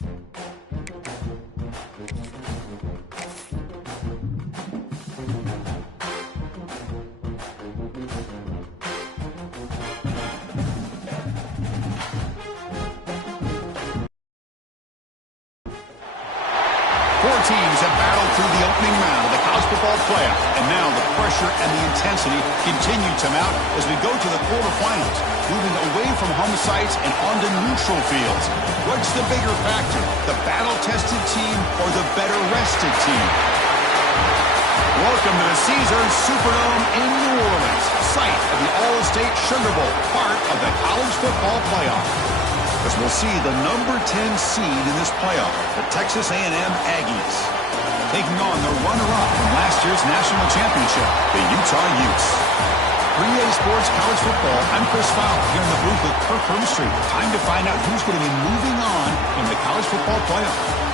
Four teams have battled through the opening round of the college football playoff, and now the pressure and the intensity continue to mount as we go to the quarterfinals, moving away from home sites and onto neutral fields. What's the bigger factor, the battle-tested team or the better-rested team? Welcome to the Caesars Superdome in New Orleans, site of the All-State Sugar Bowl, part of the college football playoff. As we'll see the number 10 seed in this playoff, the Texas A&M Aggies, taking on the runner-up from last year's national championship, the Utah Utes. 3A Sports College Football, I'm Chris Fowler here in the booth with Kirk Hermstreet. Time to find out who's going to be moving on in the college football playoff.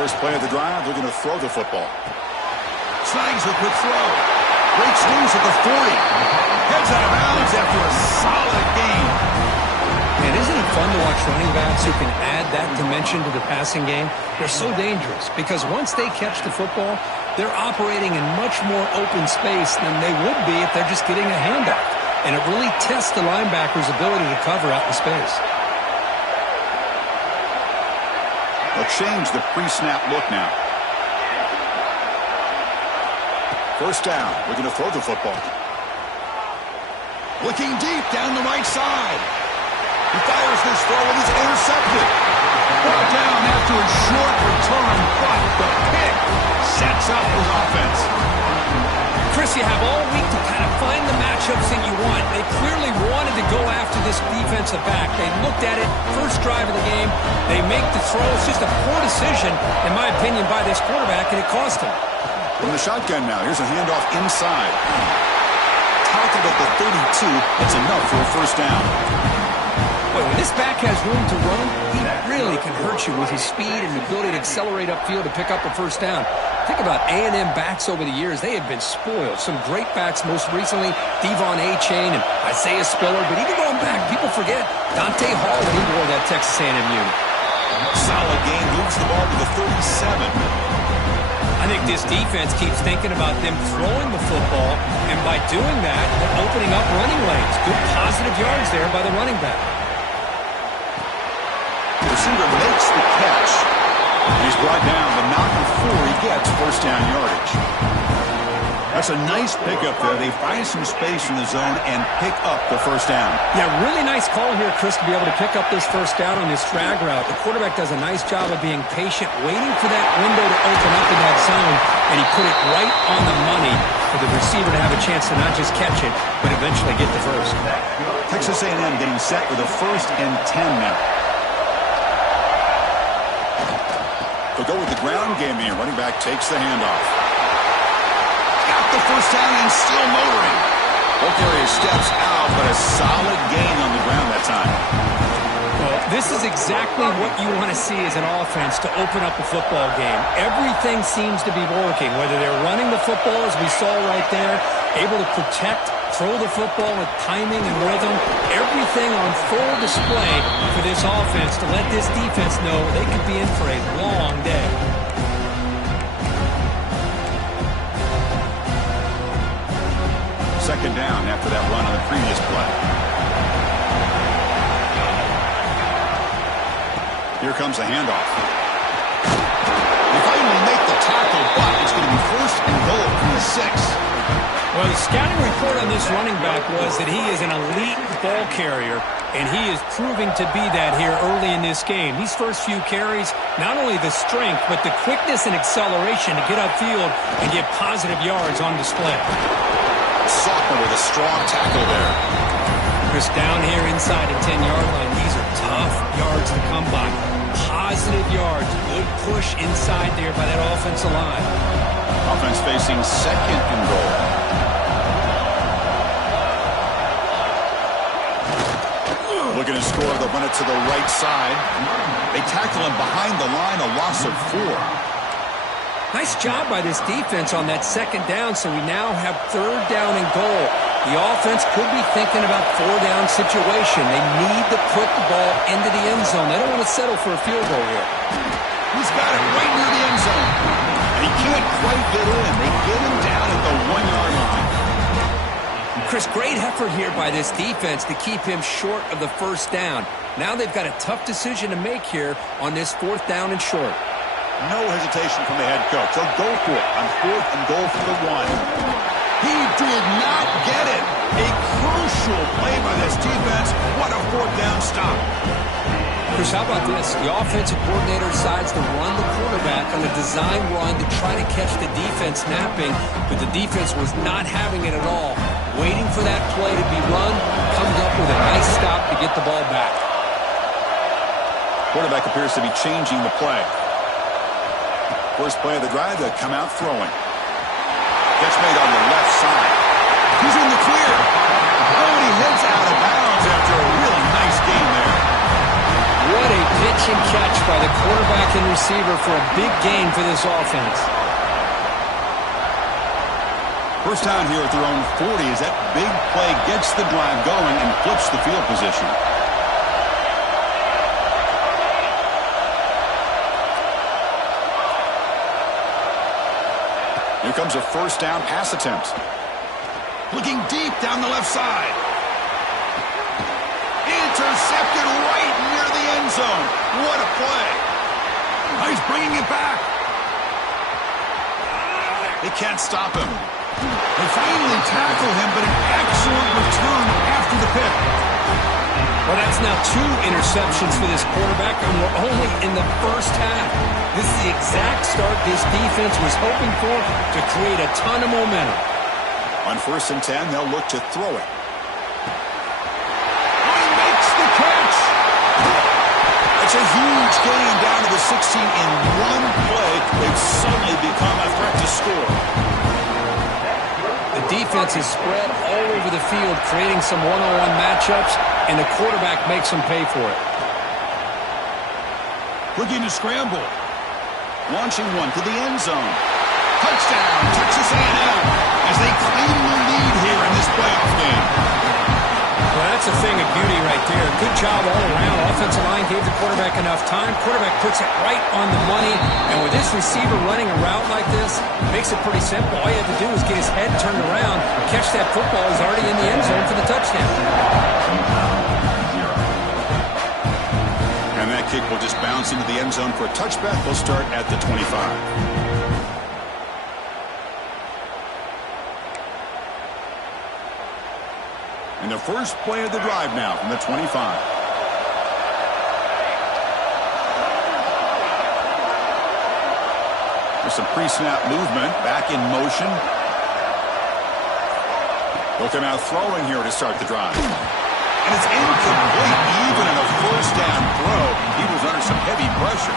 First play of the drive, they're going to throw the football. Snags a quick throw. Breaks loose at the 40. Heads out of bounds after a solid gain. And isn't it fun to watch running backs who can add that dimension to the passing game? They're so dangerous because once they catch the football, they're operating in much more open space than they would be if they're just getting a handoff. And it really tests the linebacker's ability to cover out in space. They'll change the pre-snap look now. First down. We're going to throw the football. Looking deep down the right side. He fires this throw and is intercepted. Brought down after a short return, but the pick sets up his offense. Chris, you have all week to kind of find the matchups that you want. They clearly wanted to go after this defensive back. They looked at it, first drive of the game. They make the throw. It's just a poor decision, in my opinion, by this quarterback, and it cost him. From the shotgun now, here's a handoff inside. Tackled at the 32. It's enough for a first down. Boy, when this back has room to run, he really can hurt you with his speed and the ability to accelerate upfield to pick up a first down. Think about A&M backs over the years. They have been spoiled. Some great backs, most recently, Devon A-Chain and Isaiah Spiller. But even going back, people forget Dante Hall when he wore that Texas A&M unit. Solid game, moves the ball to the 37. I think this defense keeps thinking about them throwing the football, and by doing that, they're opening up running lanes. Good positive yards there by the running back. The receiver makes the catch. He's brought down, but not before he gets first down yardage. That's a nice pickup there. They find some space in the zone and pick up the first down. Yeah, really nice call here, Chris, to be able to pick up this first down on this drag route. The quarterback does a nice job of being patient, waiting for that window to open up in that zone, and he put it right on the money for the receiver to have a chance to not just catch it, but eventually get the first. Texas A&M getting set with a 1st and 10 now. They'll go with the ground game here. Running back takes the handoff. Got the first down and still motoring. Both areas steps out, but a solid gain on the ground that time. Well, This is exactly what you want to see as an offense to open up a football game. Everything seems to be working, whether they're running the football, as we saw right there, able to protect, throw the football with timing and rhythm. Everything on full display for this offense to let this defense know they could be in for a long day. Second down after that run on the previous play. Here comes a handoff. They finally make the tackle, but it's going to be first and goal from the 6. Well, the scouting report on this running back was that he is an elite ball carrier, and he is proving to be that here early in this game. These first few carries, not only the strength, but the quickness and acceleration to get upfield and get positive yards on display. Sophomore with a strong tackle there. Chris, down here inside the 10-yard line, these are tough yards to come by. Positive yards, good push inside there by that offensive line. Offense facing second and goal. Looking to score, they'll run it to the right side. They tackle him behind the line, a loss of 4. Nice job by this defense on that second down, so we now have third down and goal. The offense could be thinking about 4-down situation. They need to put the ball into the end zone. They don't want to settle for a field goal here. He's got it right near the end zone. And he can't quite get in. They get him down at the 1-yard line. Chris, great effort here by this defense to keep him short of the first down. Now they've got a tough decision to make here on this 4th down and short. No hesitation from the head coach. They'll go for it on 4th and goal for the 1. He did not get it. A crucial play by this defense. What a 4th down stop. Chris, how about this? The offensive coordinator decides to run the quarterback on a design run to try to catch the defense napping, but the defense was not having it at all. Waiting for that play to be run, comes up with a nice stop to get the ball back. Quarterback appears to be changing the play. First play of the drive, they'll come out throwing. Catch made on the left side. He's in the clear. Oh, and he heads out of bounds after a really nice game there. What a pitch and catch by the quarterback and receiver for a big gain for this offense. First down here at their own 40 as that big play gets the drive going and flips the field position. Here comes a first down pass attempt. Looking deep down the left side. Intercepted right near the end zone. What a play. He's bringing it back. They can't stop him. They finally tackle him, but an excellent return after the pick. Well, that's now 2 interceptions for this quarterback, and we're only in the first half. This is the exact start this defense was hoping for to create a ton of momentum. On 1st and 10, they'll look to throw it. He makes the catch. It's a huge gain down to the 16 in one play. They've suddenly become a threat to score. The defense is spread all over the field, creating some one-on-one matchups, and the quarterback makes them pay for it. Looking to scramble. Launching one to the end zone. Touchdown, Texas A&M, as they claim the lead here in this playoff game. Well, that's a thing of beauty right there. Good job all around. Offensive line gave the quarterback enough time. Quarterback puts it right on the money. And with this receiver running a route like this, it makes it pretty simple. All you have to do is get his head turned around, catch that football. He's already in the end zone for the touchdown. And that kick will just bounce into the end zone for a touchback. They'll start at the 25. And the first play of the drive now from the 25. There's some pre-snap movement. Back in motion. They'll come out throwing here to start the drive. And it's incomplete. Even in a first down throw, he was under some heavy pressure.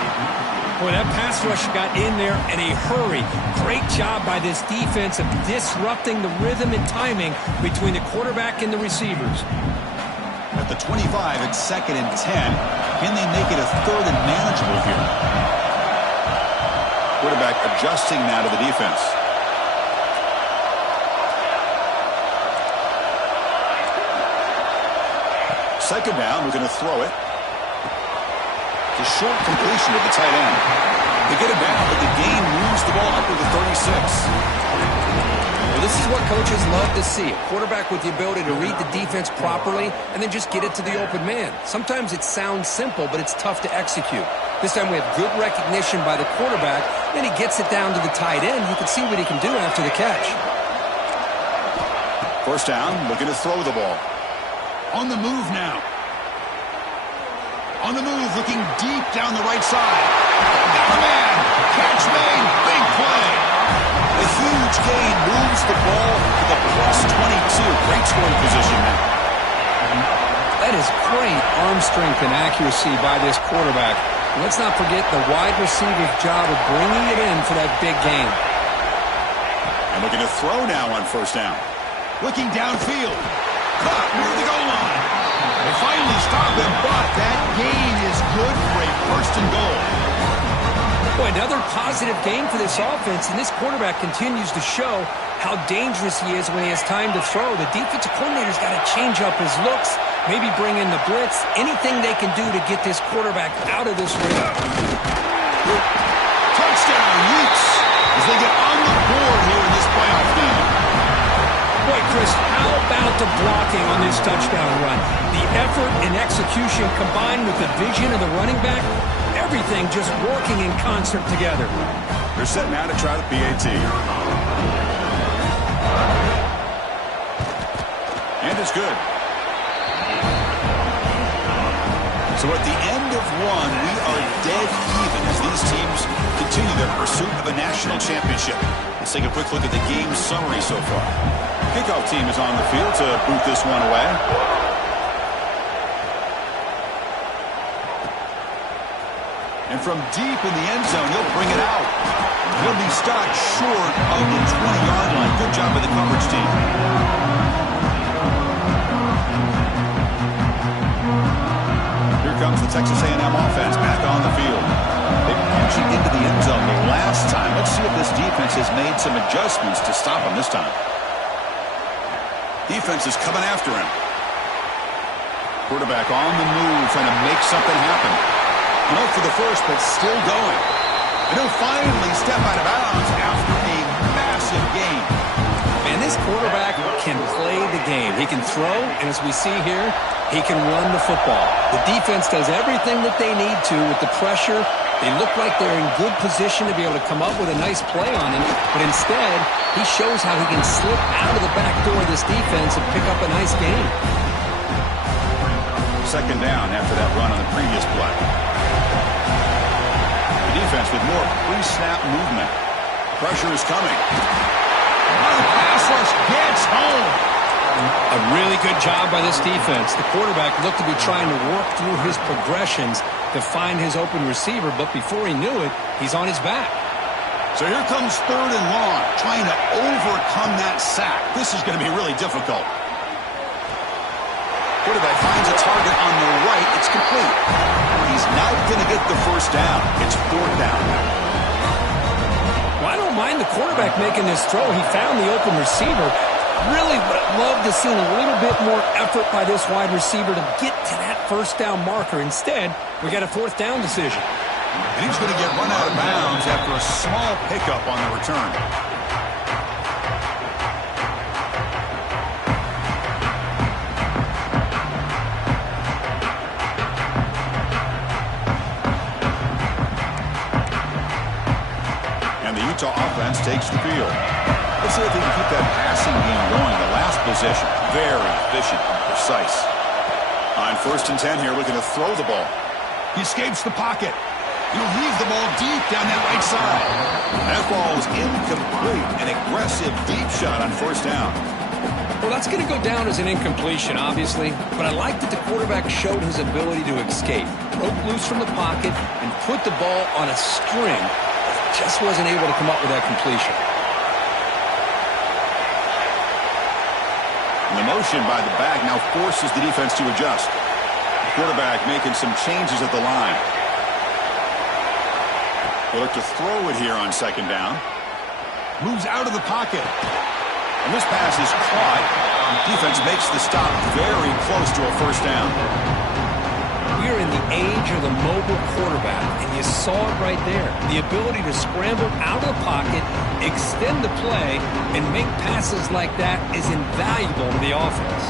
Boy, that pass rush got in there in a hurry. Great job by this defense of disrupting the rhythm and timing between the quarterback and the receivers. At the 25, it's 2nd and 10. Can they make it a third and manageable here? Quarterback adjusting now to the defense. Second down, we're going to throw it. It's a short completion to the tight end. They get it down, but the gain moves the ball up to the 36. Well, this is what coaches love to see. A quarterback with the ability to read the defense properly and then just get it to the open man. Sometimes it sounds simple, but it's tough to execute. This time we have good recognition by the quarterback. Then he gets it down to the tight end. You can see what he can do after the catch. First down, looking to throw the ball. On the move now. On the move, looking deep down the right side. Got a man. Catch made. Big play. A huge gain moves the ball to the plus 22. Great scoring position now. That is great arm strength and accuracy by this quarterback. And let's not forget the wide receiver's job of bringing it in for that big gain. And looking to throw now on first down. Looking downfield. Caught near the goal line. They finally stop him, but that gain is good for a first and goal. Boy, another positive gain for this offense, and this quarterback continues to show how dangerous he is when he has time to throw. The defensive coordinator's got to change up his looks, maybe bring in the blitz, anything they can do to get this quarterback out of this ring. Touchdown, Utes, as they get on the board here in this playoff game. Boy, Chris, how about the blocking on this touchdown run? The effort and execution combined with the vision of the running back, everything just working in concert together. They're set now to try the PAT. And it's good. So at the end of one, we are dead even as these teams continue their pursuit of a national championship. Let's take a quick look at the game summary so far. Kickoff team is on the field to boot this one away. And from deep in the end zone, he'll bring it out. He'll be stopped short of the 20-yard line. Good job by the coverage team. Here comes the Texas A&M offense back on the field. They punched it into the end zone the last time. Let's see if this defense has made some adjustments to stop him this time. Defense is coming after him. Quarterback on the move, trying to make something happen. No for the first, but still going. And he'll finally step out of bounds after a massive gain. Man, this quarterback can play the game. He can throw, and as we see here, he can run the football. The defense does everything that they need to with the pressure. They look like they're in good position to be able to come up with a nice play on him, but instead, he shows how he can slip out of the back door of this defense and pick up a nice gain. Second down after that run on the previous play. The defense with more pre-snap movement. Pressure is coming. The pass rush gets home. A really good job by this defense. The quarterback looked to be trying to work through his progressions to find his open receiver, but before he knew it, he's on his back. So here comes third and long, trying to overcome that sack. This is going to be really difficult. Quarterback finds a target on the right. It's complete. He's not going to get the first down. It's fourth down. Well, I don't mind the quarterback making this throw. He found the open receiver. Really would have loved to see a little bit more effort by this wide receiver to get to that first down marker. Instead, we got a fourth down decision. And he's going to get run out of bounds after a small pickup on the return. And the Utah offense takes the field. Let's see if they can keep that passing game going. The last possession, very efficient and precise. On first and 10 here, looking to throw the ball. He escapes the pocket. He'll leave the ball deep down that right side. That ball is incomplete. An aggressive deep shot on first down. Well, that's going to go down as an incompletion, obviously, but I like that the quarterback showed his ability to escape, broke loose from the pocket, and put the ball on a string. Just wasn't able to come up with that completion. And the motion by the back now forces the defense to adjust. quarterback making some changes at the line. We'll look to throw it here on second down. Moves out of the pocket. And this pass is caught. Defense makes the stop very close to a first down. We're in the age of the mobile quarterback, and you saw it right there. The ability to scramble out of the pocket, extend the play, and make passes like that is invaluable to the offense.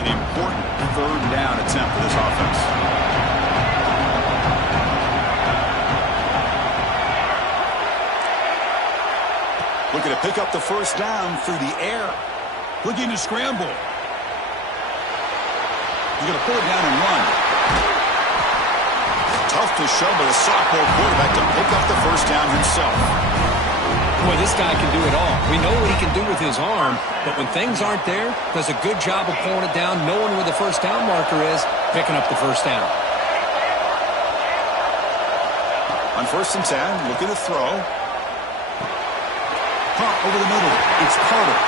An important third down attempt for this offense. Looking to pick up the first down through the air. Looking to scramble. He's going to pull it down and run. Tough to show by the sophomore quarterback to pick up the first down himself. Boy, this guy can do it all. We know what he can do with his arm, but when things aren't there, does a good job of pulling it down, knowing where the first down marker is, picking up the first down. On 1st and 10, looking to throw. Caught over the middle. It's Carter.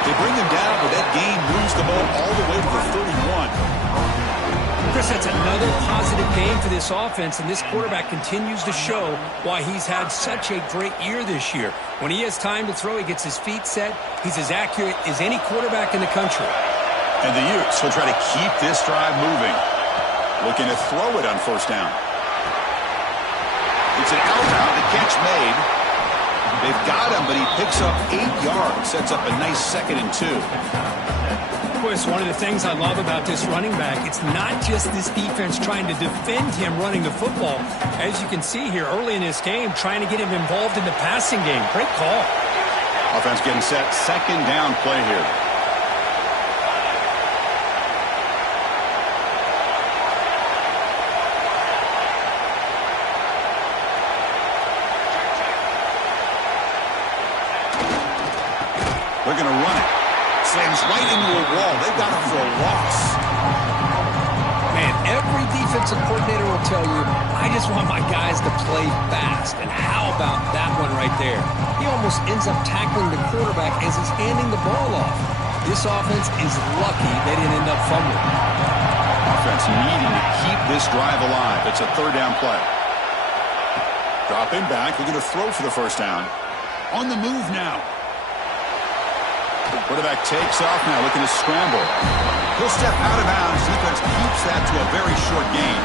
They bring him down, but that gain moves the ball all the way to the 31. Chris, that's another positive game for this offense, and this quarterback continues to show why he's had such a great year this year. When he has time to throw, he gets his feet set. He's as accurate as any quarterback in the country. And the Utes will try to keep this drive moving. Looking to throw it on first down. It's an out-out, the catch made. They've got him, but he picks up 8 yards. Sets up a nice 2nd and 2. Chris, one of the things I love about this running back, it's not just this defense trying to defend him running the football. As you can see here early in this game, trying to get him involved in the passing game. Great call. Offense getting set. 2nd down play here. They're going to run it. Slams right into a wall. They've got him for a loss. Man, every defensive coordinator will tell you, I just want my guys to play fast. And how about that one right there? He almost ends up tackling the quarterback as he's handing the ball off. This offense is lucky they didn't end up fumbling. Offense needing to keep this drive alive. It's a 3rd down play. Dropping back. They're going to throw for the first down. On the move now. Quarterback takes off now, looking to scramble. He'll step out of bounds. Defense keeps that to a very short gain.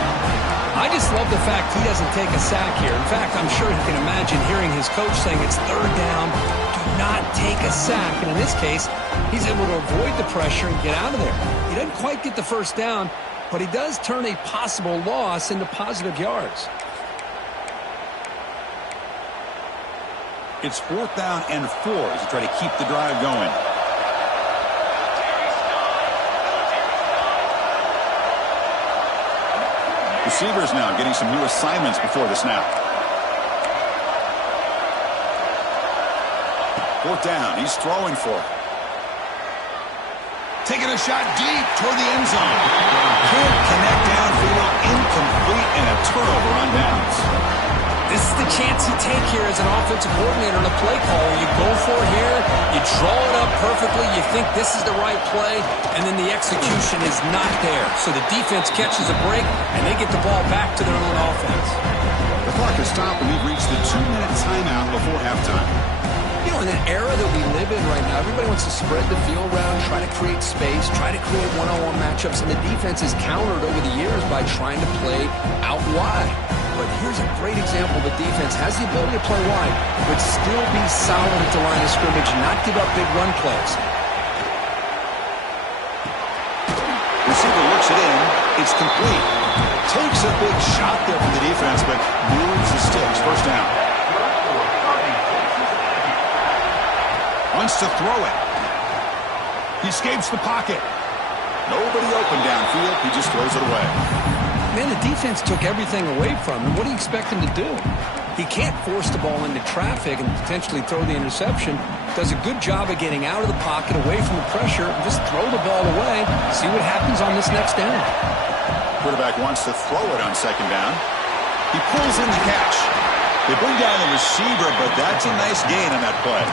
I just love the fact he doesn't take a sack here. In fact, I'm sure he can imagine hearing his coach saying it's 3rd down, do not take a sack. And in this case, he's able to avoid the pressure and get out of there. He doesn't quite get the first down, but he does turn a possible loss into positive yards. It's 4th down and 4 as they try to keep the drive going. Receivers now getting some new assignments before the snap. 4th down. He's throwing for it. Taking a shot deep toward the end zone. Can't connect downfield. Incomplete and a turnover on downs. This is the chance you take here as an offensive coordinator and a play call. You go for it here, you draw it up perfectly, you think this is the right play, and then the execution is not there. So the defense catches a break, and they get the ball back to their own offense. The clock has stopped, and we've reached the 2-minute timeout before halftime. You know, in an era that we live in right now, everybody wants to spread the field around, try to create space, try to create one-on-one matchups, and the defense is countered over the years by trying to play out wide. But here's a great example. The defense has the ability to play wide, but still be solid at the line of scrimmage, not give up big run plays. Receiver looks it in. It's complete. Takes a big shot there from the defense, but moves the sticks. First down. Wants to throw it. He escapes the pocket. Nobody open downfield. He just throws it away. Man, the defense took everything away from him. What do you expect him to do? He can't force the ball into traffic and potentially throw the interception. Does a good job of getting out of the pocket, away from the pressure, and just throw the ball away. See what happens on this next down. Quarterback wants to throw it on 2nd down. He pulls in the catch. They bring down the receiver, but that's a nice gain on that play.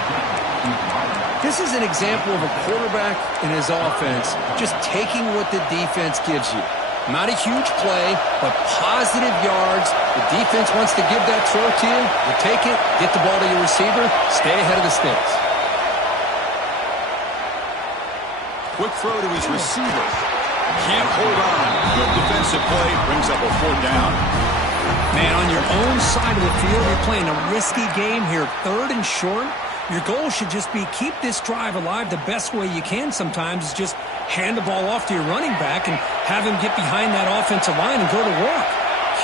This is an example of a quarterback in his offense just taking what the defense gives you. Not a huge play, but positive yards. The defense wants to give that throw to you. You take it, get the ball to your receiver, stay ahead of the sticks. Quick throw to his receiver. Can't hold on. Good defensive play. Brings up a 4th down. Man, on your own side of the field, you're playing a risky game here. 3rd and short. Your goal should just be keep this drive alive the best way you can sometimes is just hand the ball off to your running back and have him get behind that offensive line and go to work.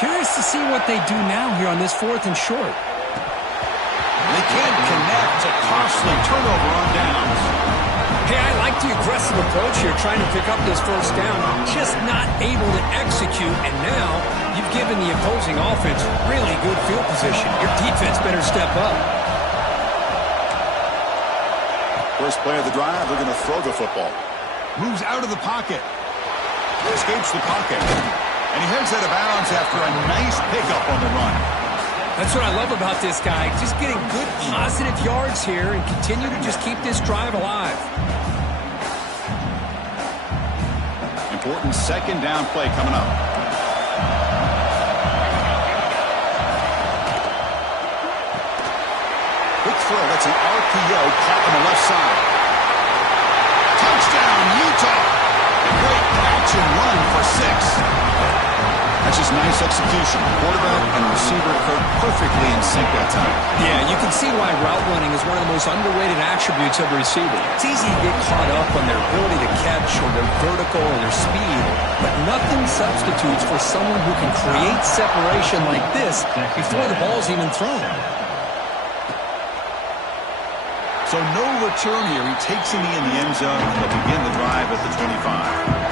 Curious to see what they do now here on this 4th and short. They can't connect. A costly turnover on downs. Hey, I like the aggressive approach here, trying to pick up this 1st down, just not able to execute, and now you've given the opposing offense really good field position. Your defense better step up. First play of the drive, they're going to throw the football. Moves out of the pocket. Escapes the pocket. And he heads out of bounds after a nice pickup on the run. That's what I love about this guy. Just getting good positive yards here and continue to just keep this drive alive. Important 2nd down play coming up. Quick throw. That's an RPO caught on the left side. Touchdown, Utah. A great catch and run for 6. That's just nice execution. Quarterback and receiver occurred perfectly in sync that time. Yeah, you can see why route running is one of the most underrated attributes of a receiver. It's easy to get caught up on their ability to catch or their vertical or their speed, but nothing substitutes for someone who can create separation like this before the ball's even thrown. So no return here. He takes a knee in the end zone, and they'll begin the drive at the 25.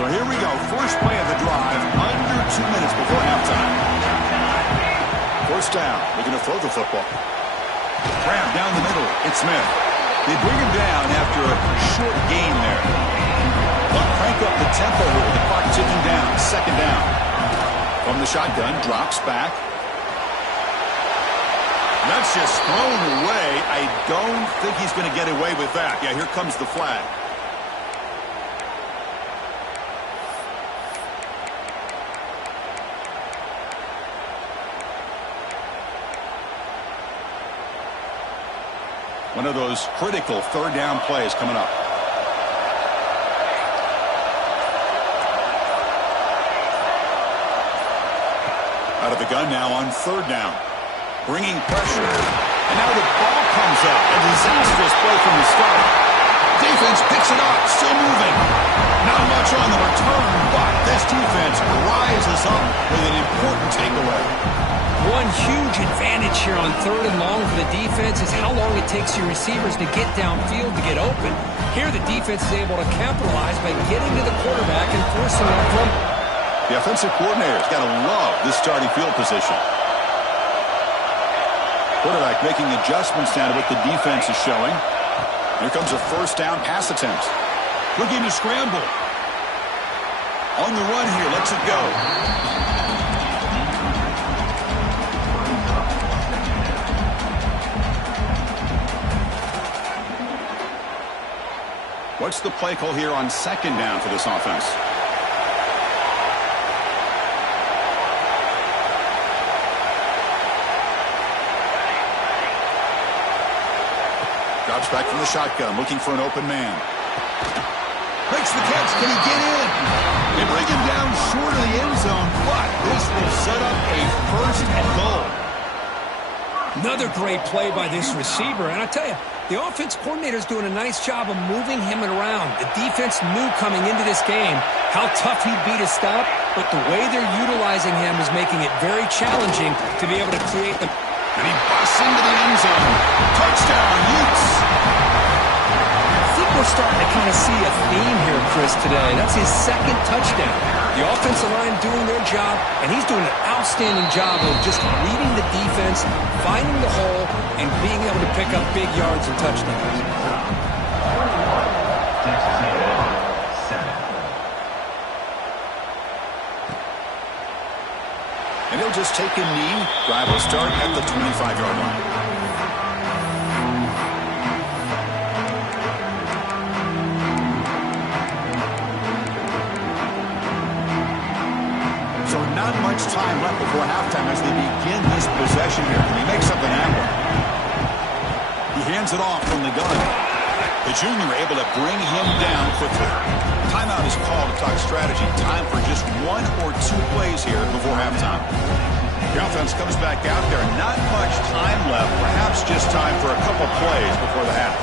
So here we go. First play of the drive, under 2 minutes before halftime. 1st down. They're going to throw the football. Grab down the middle. It's Smith. They bring him down after a short gain there. They'll crank up the tempo here with the clock ticking down. 2nd down. From the shotgun, drops back. That's just thrown away. I don't think he's going to get away with that. Yeah, here comes the flag. One of those critical 3rd down plays coming up. Out of the gun now on 3rd down. Bringing pressure. And now the ball comes up. A disastrous play from the start. Defense picks it up. Still moving. Not much on the return, but this defense rises up with an important takeaway. One huge advantage here on 3rd and long for the defense is how long it takes your receivers to get downfield to get open. Here the defense is able to capitalize by getting to the quarterback and forcing that fumble. The offensive coordinator's got to love this starting field position. Quarterback making adjustments now to what the defense is showing. Here comes a 1st down pass attempt. Looking to scramble. On the run here, lets it go. What's the play call here on 2nd down for this offense? Drops back from the shotgun, looking for an open man. Makes the catch. Can he get in? They bring him down short of the end zone, but this will set up a 1st and goal. Another great play by this receiver, and I tell you, the offense coordinator is doing a nice job of moving him around. The defense knew coming into this game how tough he'd be to stop, but the way they're utilizing him is making it very challenging to be able to create the... And he busts into the end zone. Touchdown, Utes! I think we're starting to kind of see a theme here, Chris, today. That's his 2nd touchdown. The offensive line doing their job, and he's doing an outstanding job of just reading the defense, finding the hole, and being able to pick up big yards and touchdowns. And he'll Texas take a knee. Drive will start at the 25-yard line. So not much time left before halftime as they begin this possession here. Can he make something happen? He hands it off from the gun. The junior able to bring him down quickly. Timeout is called to talk strategy. Time for just 1 or 2 plays here before halftime. The offense comes back out there. Not much time left. Perhaps just time for a couple plays before the half.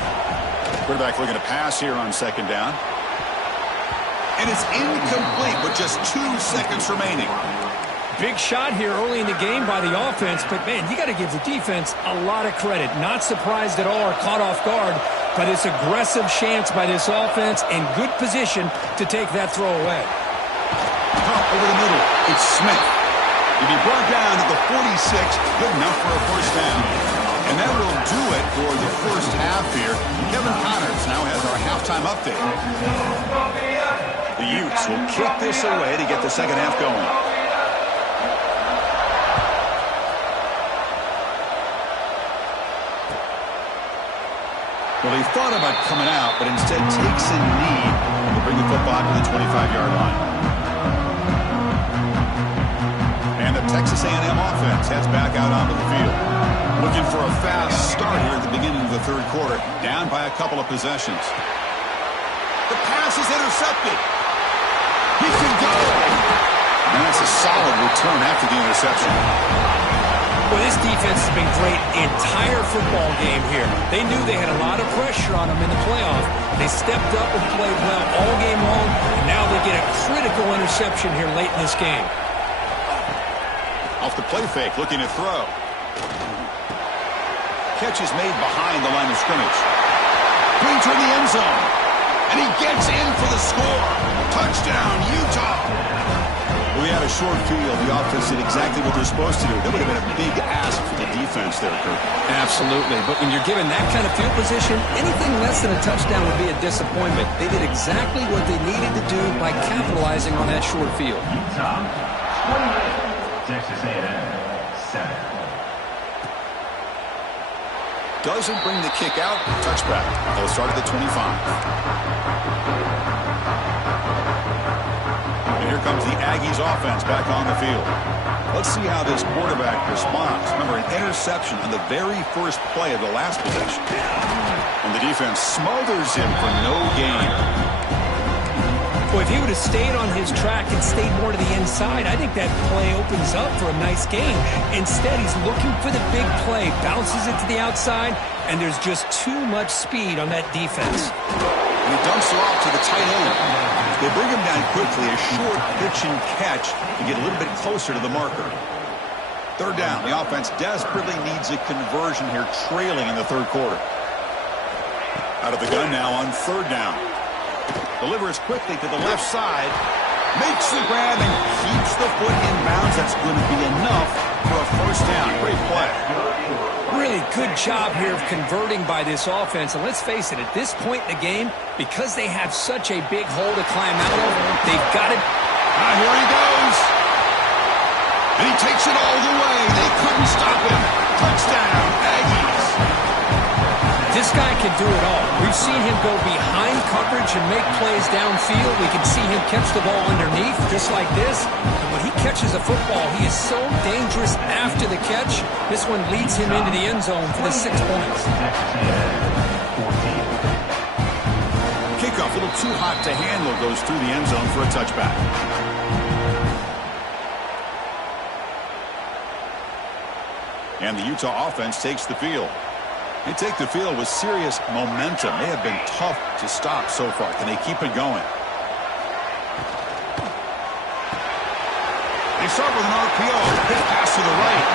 Quarterback looking to pass here on second down. And it's incomplete with just 2 seconds remaining. Big shot here early in the game by the offense, but, man, you got to give the defense a lot of credit. Not surprised at all or caught off guard, but it's aggressive chance by this offense and good position to take that throw away. Pump over the middle. It's Smith. He'll be brought down at the 46, good enough for a first down. And that will do it for the first half here. Kevin Connors now has our halftime update. The Utes will kick this away to get the second half going. Well, he thought about coming out, but instead takes a knee to bring the football to the 25-yard line. And the Texas A&M offense heads back out onto the field. Looking for a fast start here at the beginning of the third quarter. Down by a couple of possessions. The pass is intercepted. He can go. And that's a solid return after the interception. Well, this defense has been great the entire football game here. They knew they had a lot of pressure on them in the playoff. They stepped up and played well all game long, and now they get a critical interception here late in this game. Off the play fake, looking to throw. Catch is made behind the line of scrimmage. Brings her in the end zone. And he gets in for the score. Touchdown, Utah. We had a short field. The offense did exactly what they're supposed to do. That would have been a big ask for the defense there, Kurt. Absolutely. But when you're given that kind of field position, anything less than a touchdown would be a disappointment. They did exactly what they needed to do by capitalizing on that short field. Utah, 28. Texas A&M, 7. Doesn't bring the kick out. Touchback. They'll start at the 25. And here comes the Aggies offense back on the field. Let's see how this quarterback responds. Remember, an interception on the very first play of the last possession. And the defense smothers him for no gain. Well, if he would have stayed on his track and stayed more to the inside, I think that play opens up for a nice game. Instead, he's looking for the big play, bounces it to the outside, and there's just too much speed on that defense. And he dumps it off to the tight end. They bring him down quickly, a short pitch and catch to get a little bit closer to the marker. Third down. The offense desperately needs a conversion here, trailing in the third quarter. Out of the gun now on third down. Delivers quickly to the left side. Makes the grab and keeps the foot in bounds. That's going to be enough for a first down. Great play. Really good job here of converting by this offense. And let's face it, at this point in the game, because they have such a big hole to climb out of, they've got it. Here he goes. And he takes it all the way. They couldn't stop him. Touchdown, Aggies. This guy can do it all. We've seen him go behind coverage and make plays downfield. We can see him catch the ball underneath, just like this. And when he catches a football, he is so dangerous after the catch. This one leads him into the end zone for the 6 points. Kickoff, a little too hot to handle, goes through the end zone for a touchback. And the Utah offense takes the field. They take the field with serious momentum. They have been tough to stop so far. Can they keep it going? They start with an RPO. Quick pass to the right.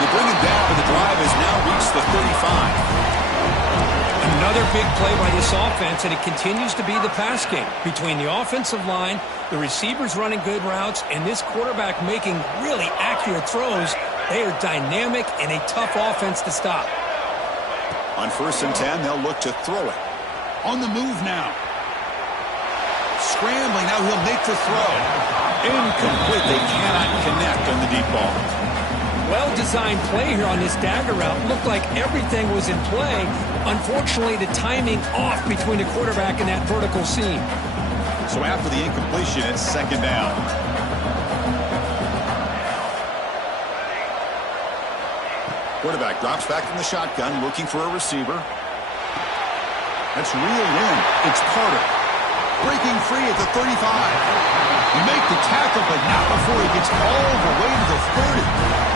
They bring it down, but the drive has now reached the 35. Another big play by this offense, and it continues to be the pass game. Between the offensive line, the receivers running good routes, and this quarterback making really accurate throws, they are dynamic and a tough offense to stop. On 1st and 10, they'll look to throw it. On the move now. Scrambling, now he'll make the throw. Incomplete, they cannot connect on the deep ball. Well-designed play here on this dagger route. Looked like everything was in play. Unfortunately, the timing off between the quarterback and that vertical seam. So after the incompletion, it's second down. Quarterback drops back from the shotgun, looking for a receiver. That's reeled in. It's Carter. Breaking free at the 35. You make the tackle, but not before he gets all the way to the 30.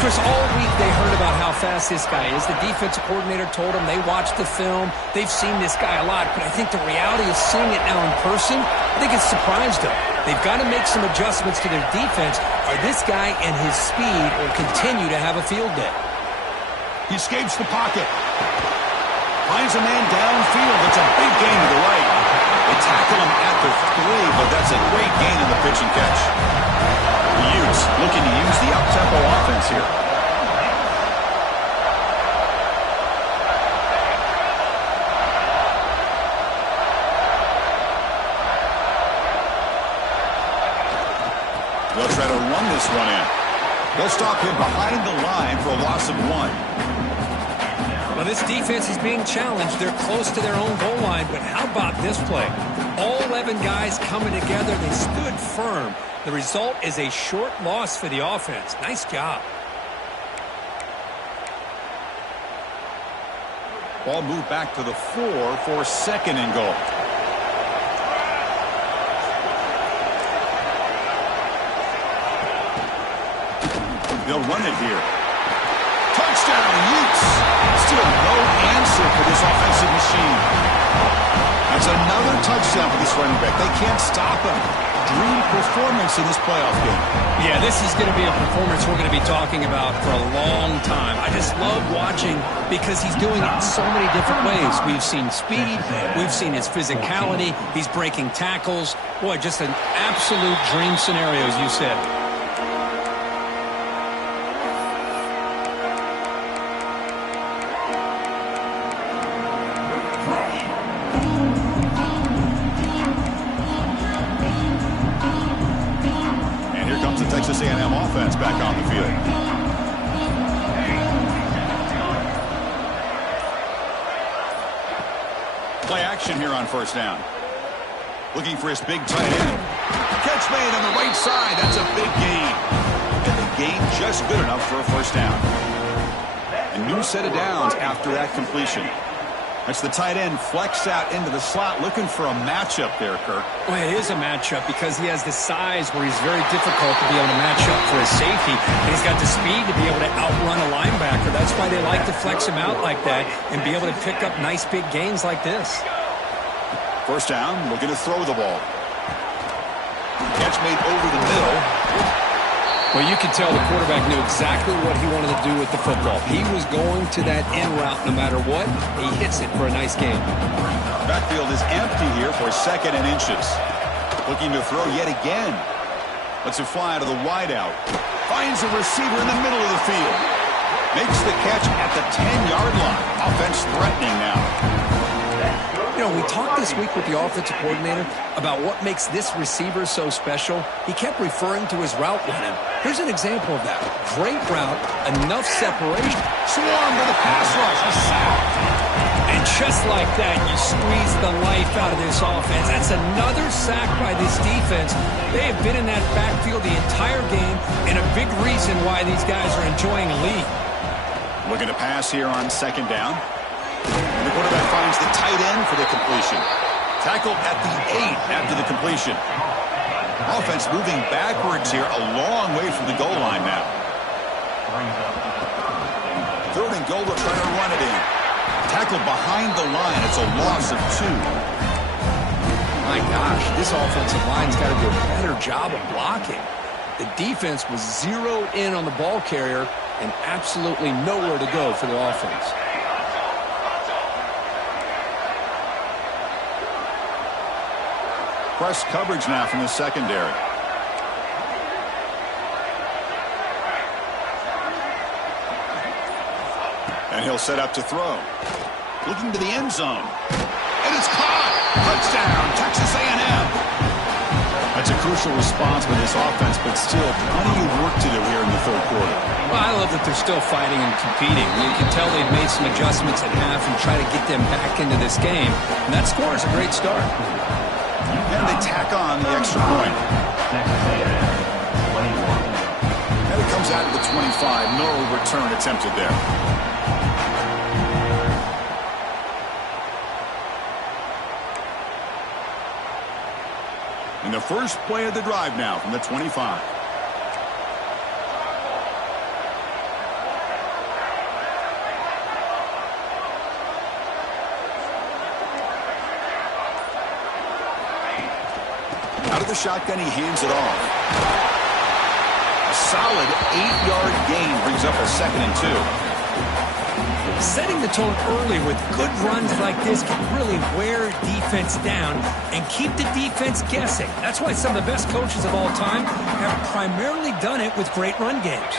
Chris, all week they heard about how fast this guy is. The defensive coordinator told them they watched the film. They've seen this guy a lot, but I think the reality of seeing it now in person, I think it's surprised them. They've got to make some adjustments to their defense, or this guy and his speed will continue to have a field day. He escapes the pocket. Finds a man downfield. It's a big gain to the right. They tackle him at the 3, but that's a great gain in the pitch and catch. The Utes looking to use the up-tempo offense here. They'll try to run this one in. They'll stop him behind the line for a loss of 1. Well, this defense is being challenged. They're close to their own goal line, but how about this play? All 11 guys coming together. They stood firm. The result is a short loss for the offense. Nice job. Ball moved back to the 4 for second and goal. They'll run it here. Touchdown, Utes. Still no answer for this offensive machine. That's another touchdown for this running back. They can't stop him. Dream performance in this playoff game. Yeah, this is going to be a performance we're going to be talking about for a long time. I just love watching because he's doing it in so many different ways. We've seen speed. We've seen his physicality. He's breaking tackles. Boy, just an absolute dream scenario, as you said. Texas A&M offense back on the field. Play action here on first down. Looking for his big tight end. Catch made on the right side. That's a big gain. And the gain just good enough for a first down. A new set of downs after that completion. That's the tight end flexed out into the slot, looking for a matchup there, Kirk. Well, it is a matchup because he has the size where he's very difficult to be able to match up for his safety. And he's got the speed to be able to outrun a linebacker. That's why they like to flex him out like that and be able to pick up nice big gains like this. First down, looking to throw the ball. Catch made over the middle. Well, you can tell the quarterback knew exactly what he wanted to do with the football. He was going to that in route no matter what. He hits it for a nice gain. Backfield is empty here for second and inches. Looking to throw yet again. Lets it fly out of the wideout. Finds a receiver in the middle of the field. Makes the catch at the 10-yard line. Offense threatening now. You know, we talked this week with the offensive coordinator about what makes this receiver so special. He kept referring to his route running. Here's an example of that. Great route, enough separation. Swarm with a pass rush, a sack. And just like that, you squeeze the life out of this offense. That's another sack by this defense. They have been in that backfield the entire game, and a big reason why these guys are enjoying the lead. Looking to pass here on second down. And the quarterback finds the tight end for the completion. Tackled at the 8 after the completion. Offense moving backwards here, a long way from the goal line now. Third and goal, they'll try to run it in. Tackled behind the line. It's a loss of 2. My gosh, this offensive line's got to do a better job of blocking. The defense was zeroed in on the ball carrier and absolutely nowhere to go for the offense. Press coverage now from the secondary. And he'll set up to throw. Looking to the end zone. And it's caught. Touchdown, Texas A&M. That's a crucial initial response by this offense, but still plenty of work to do here in the third quarter. Well, I love that they're still fighting and competing. You can tell they've made some adjustments at half and try to get them back into this game. And that score is a great start. And they tack on the extra point. And it comes out to the 25. No return attempted there. And the first play of the drive now from the 25. Out of the shotgun, he hands it off. A solid 8-yard gain brings up a 2nd and 2. Setting the tone early with good runs like this can really wear defense down and keep the defense guessing. That's why some of the best coaches of all time have primarily done it with great run games.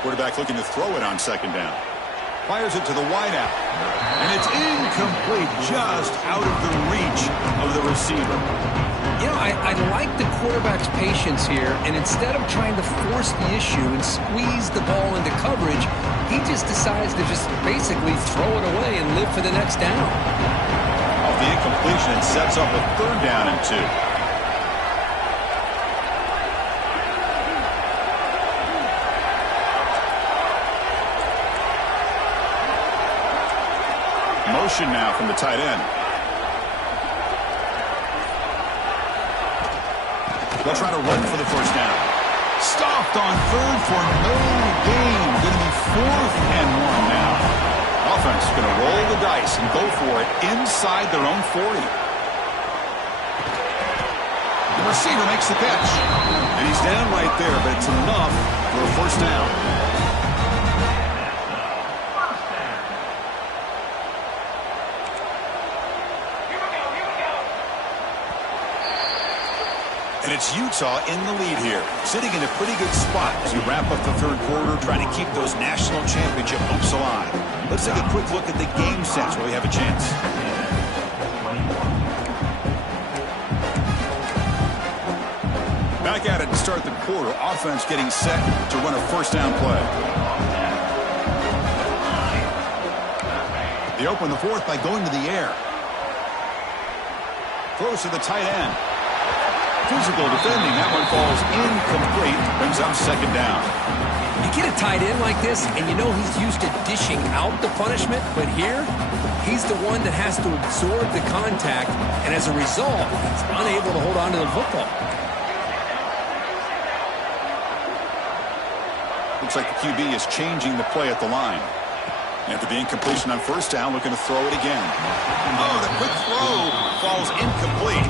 Quarterback looking to throw it on 2nd down. Fires it to the wideout. And it's incomplete, just out of the reach of the receiver. You know, I like the quarterback's patience here, and instead of trying to force the issue and squeeze the ball into coverage, he just decides to just basically throw it away and live for the next down. Off the incompletion, it sets up a 3rd down and 2. Motion now from the tight end. They'll try to run for the 1st down. Stopped on 3rd for no gain. Going to be 4th and 1 now. Offense going to roll the dice and go for it inside their own 40. The receiver makes the catch. And he's down right there, but it's enough for a 1st down. And it's Utah in the lead here, sitting in a pretty good spot as we wrap up the 3rd quarter, trying to keep those national championship hopes alive. Let's take a quick look at the game sets where we have a chance. Back at it to start the quarter. Offense getting set to run a 1st down play. They open the 4th by going to the air. Throws to the tight end. Physical defending. That one falls incomplete. Brings up 2nd down. You get a tight end like this, and you know he's used to dishing out the punishment, but here, he's the one that has to absorb the contact, and as a result, he's unable to hold on to the football. Looks like the QB is changing the play at the line. After the incompletion on 1st down, looking to throw it again. Oh, the quick throw falls incomplete.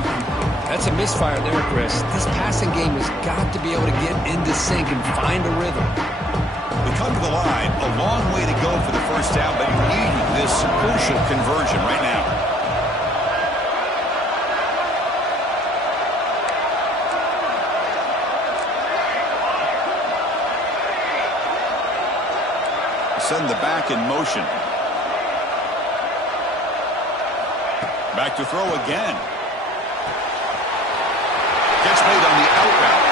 That's a misfire there, Chris. This passing game has got to be able to get into sync and find a rhythm. We come to the line. A long way to go for the 1st down, but needing this crucial conversion right now. Send the back in motion. Back to throw again. Gets made on the out route.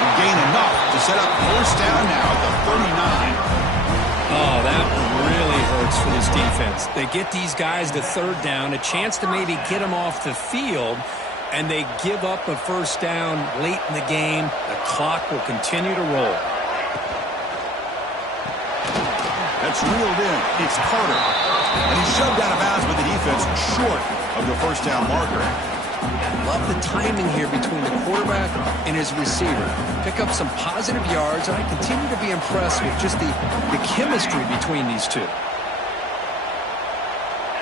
And gain enough to set up 1st down now at the 39. Oh, that really hurts for this defense. They get these guys to 3rd down, a chance to maybe get them off the field, and they give up a 1st down late in the game. The clock will continue to roll. That's reeled in. It's Carter. And he's shoved out of bounds with the defense short of the 1st down marker. Love the timing here between the quarterback and his receiver. Pick up some positive yards, and I continue to be impressed with just the chemistry between these two.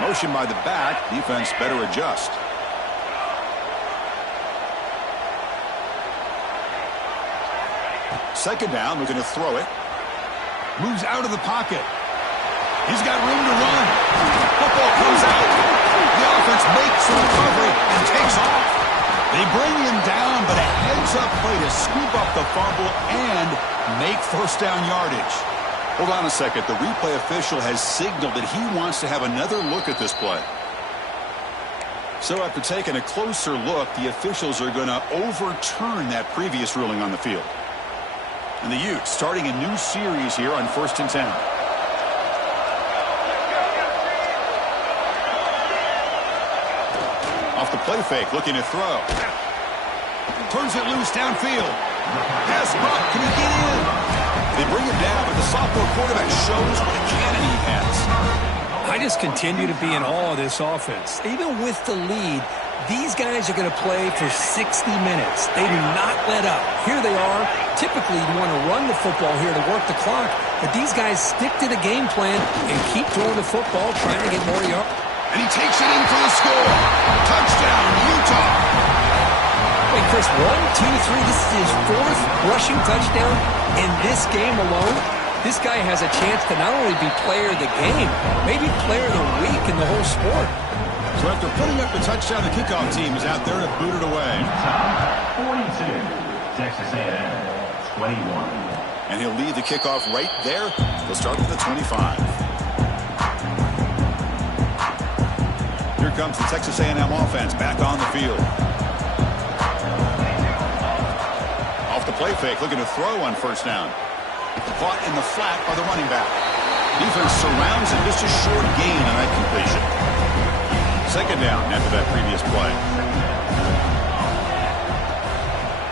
Motion by the back. Defense better adjust. Second down, looking to throw it. Moves out of the pocket. He's got room to run. Football comes out. The offense makes the recovery and takes off. They bring him down, but a heads-up play to scoop up the fumble and make 1st down yardage. Hold on a second. The replay official has signaled that he wants to have another look at this play. So after taking a closer look, the officials are going to overturn that previous ruling on the field. And the Utes starting a new series here on 1st and 10. Off the play fake, looking to throw. Turns it loose downfield. Pass brought. Can he get in? They bring him down, but the sophomore quarterback shows what a cannon he has. I just continue to be in awe of this offense. Even with the lead, these guys are going to play for 60 minutes. They do not let up. Here they are. Typically, you want to run the football here to work the clock, but these guys stick to the game plan and keep throwing the football, trying to get more yards. And he takes it in for the score. Touchdown, Utah. Hey, Chris, 1, 2, 3. This is his 4th rushing touchdown in this game alone. This guy has a chance to not only be player of the game, maybe player of the week in the whole sport. So after putting up the touchdown, the kickoff team is out there to boot it away. 42, Texas A&M, 21. And he'll lead the kickoff right there. He'll start with the 25. Here comes the Texas A&M offense back on the field. Off the play fake, looking to throw on 1st down. Caught in the flat by the running back. Defense surrounds him, just a short gain on that completion. 2nd down after that previous play.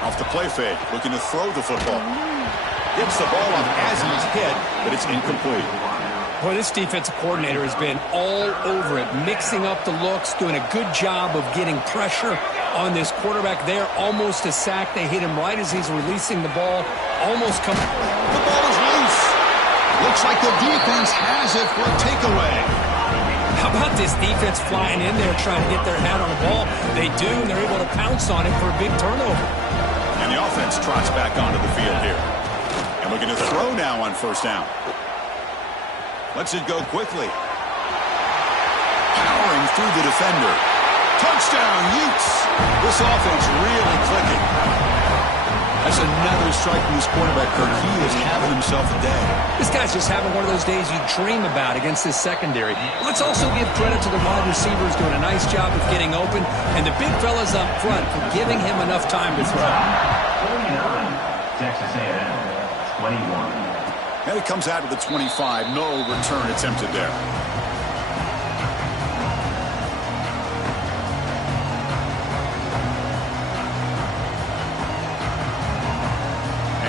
Off the play fake, looking to throw the football. Gets the ball on Azzi's head, but it's incomplete. Boy, this defensive coordinator has been all over it, mixing up the looks, doing a good job of getting pressure on this quarterback there. Almost a sack. They hit him right as he's releasing the ball. Almost come. The ball is loose. Looks like the defense has it for a takeaway. How about this defense flying in there trying to get their hat on the ball? They do, and they're able to pounce on it for a big turnover. And the offense trots back onto the field here. And looking to throw now on 1st down. Lets it go quickly. Powering through the defender. Touchdown, Utes. This offense really clicking. That's another strike from this quarterback, Kirk. He is having himself a day. This guy's just having one of those days you dream about against this secondary. Let's also give credit to the wide receivers doing a nice job of getting open, and the big fellas up front for giving him enough time to throw. 49, Texas A&M, 21. And it comes out to the 25. No return attempted there.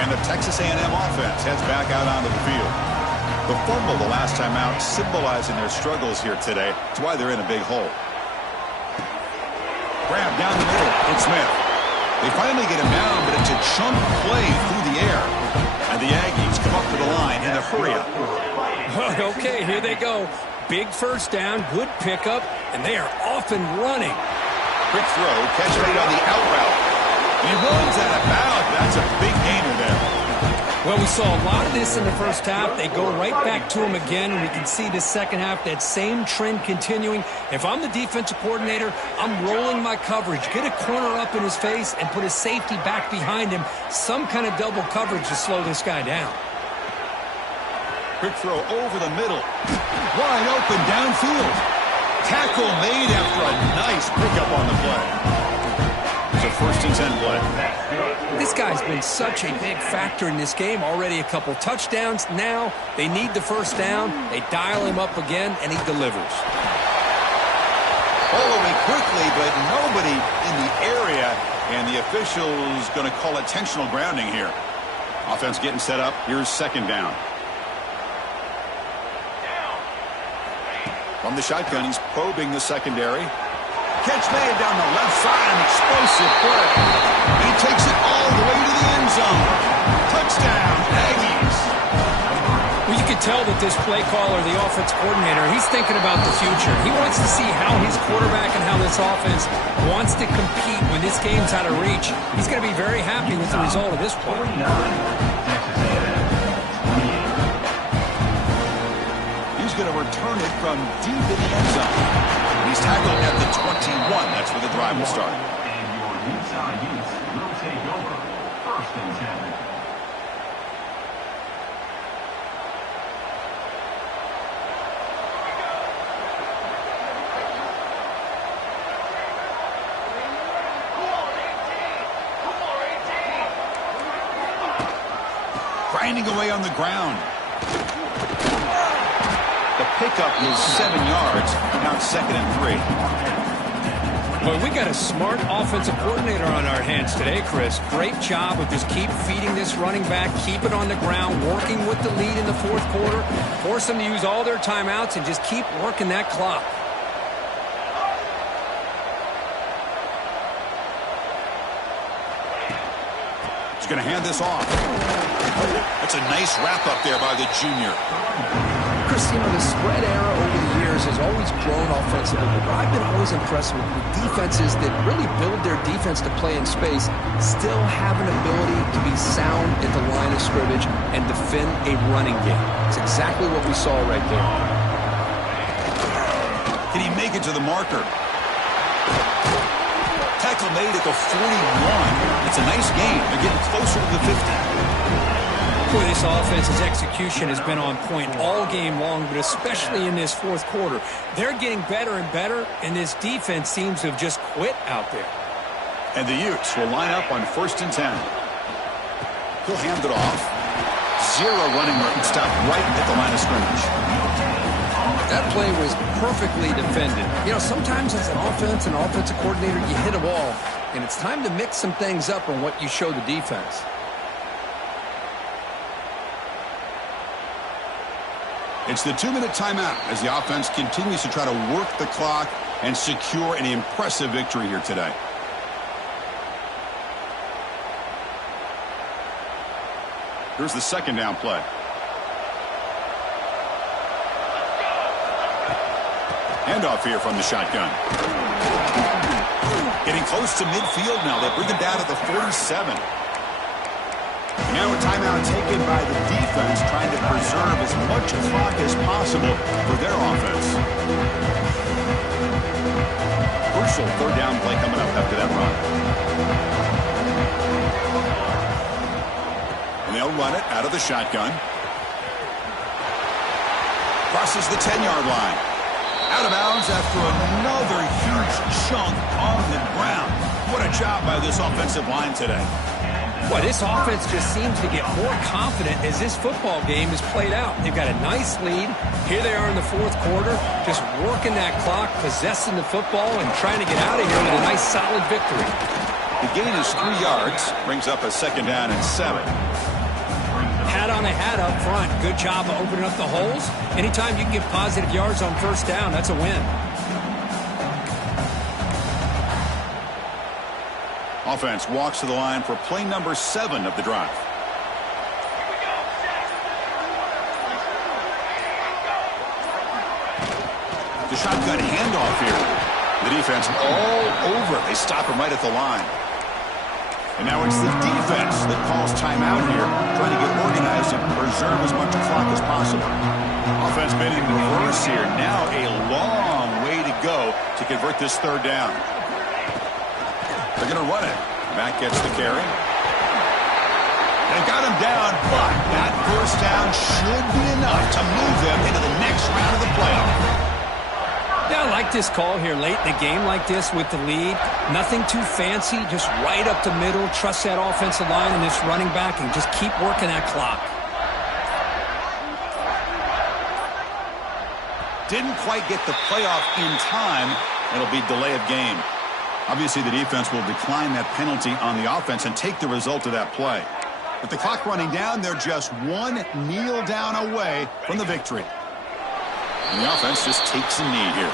And the Texas A&M offense heads back out onto the field. The fumble the last time out symbolizing their struggles here today. That's why they're in a big hole. Grab down the middle. It's Smith. They finally get him down, but it's a chunk play through the air. And the Aggies come up to the line in a hurry-up. Okay, here they go. Big 1st down, good pickup, and they are off and running. Quick throw, catch made on the out route. And he runs out of bounds. That's a big gainer there. Well, we saw a lot of this in the 1st half. They go right back to him again, and we can see the 2nd half, that same trend continuing. If I'm the defensive coordinator, I'm rolling my coverage. Get a corner up in his face and put a safety back behind him. Some kind of double coverage to slow this guy down. Quick throw over the middle. Wide open downfield. Tackle made after a nice pickup on the play. It's a 1st and 10 play. This guy's been such a big factor in this game. Already a couple touchdowns. Now they need the 1st down. They dial him up again, and he delivers. Following quickly, but nobody in the area, and the official's going to call intentional grounding here. Offense getting set up. Here's 2nd down. From the shotgun, he's probing the secondary. Catch made down the left side, an explosive play. And he takes it all the way to the end zone. Touchdown, Aggies. Well, you can tell that this play caller, the offense coordinator, he's thinking about the future. He wants to see how his quarterback and how this offense wants to compete when this game's out of reach. He's going to be very happy with the result of this play. 49, Texas A&M, 28. He's going to return it from deep in the end zone. He's tackled at the 21. That's where the drive will start. And your Utah Utes will take over 1st and 10. grinding away on the ground. The pickup is 7 yards. Now it's 2nd and 3. Boy, we got a smart offensive coordinator on our hands today, Chris. Great job of just keep feeding this running back, keep it on the ground, working with the lead in the 4th quarter, force them to use all their timeouts, and just keep working that clock. He's going to hand this off. That's a nice wrap-up there by the junior. Chris, you know, the spread era over the years has always grown offensively, but I've been always impressed with defenses that really build their defense to play in space, still have an ability to be sound at the line of scrimmage and defend a running game. It's exactly what we saw right there. Can he make it to the marker? Tackle made at the 41. It's a nice game. They're getting closer to the 50. Boy, this offense's execution has been on point all game long, but especially in this 4th quarter. They're getting better and better, and this defense seems to have just quit out there. And the Utes will line up on 1st and 10. He'll hand it off. 0 running room stop right at the line of scrimmage. That play was perfectly defended. You know, sometimes as an offensive coordinator, you hit a ball, and it's time to mix some things up on what you show the defense. It's the 2-minute timeout as the offense continues to try to work the clock and secure an impressive victory here today. Here's the 2nd down play. Handoff here from the shotgun. Getting close to midfield now. They bring him down to the 47. Now a timeout taken by the defense, trying to preserve as much clock as possible for their offense. Crucial 3rd down play coming up after that run. And they'll run it out of the shotgun. Crosses the 10-yard line. Out of bounds after another huge chunk on the ground. What a job by this offensive line today. Well, this offense just seems to get more confident as this football game is played out. They've got a nice lead. Here they are in the 4th quarter, just working that clock, possessing the football, and trying to get out of here with a nice, solid victory. The gain is 3 yards, brings up a 2nd down and 7. Hat on a hat up front. Good job of opening up the holes. Anytime you can get positive yards on 1st down, that's a win. Offense walks to the line for play number 7 of the drive. The shotgun handoff here. The defense all over. They stop him right at the line. And now it's the defense that calls timeout here, trying to get organized and preserve as much clock as possible. Offense been in reverse here. Now a long way to go to convert this 3rd down. They're going to run it. Matt gets the carry. They got him down, but that 1st down should be enough to move them into the next round of the playoff. Yeah, I like this call here late in a game like this with the lead. Nothing too fancy, just right up the middle. Trust that offensive line and this running back and just keep working that clock. Didn't quite get the playoff in time. It'll be delay of game. Obviously, the defense will decline that penalty on the offense and take the result of that play. With the clock running down, they're just 1 kneel down away from the victory. And the offense just takes a knee here.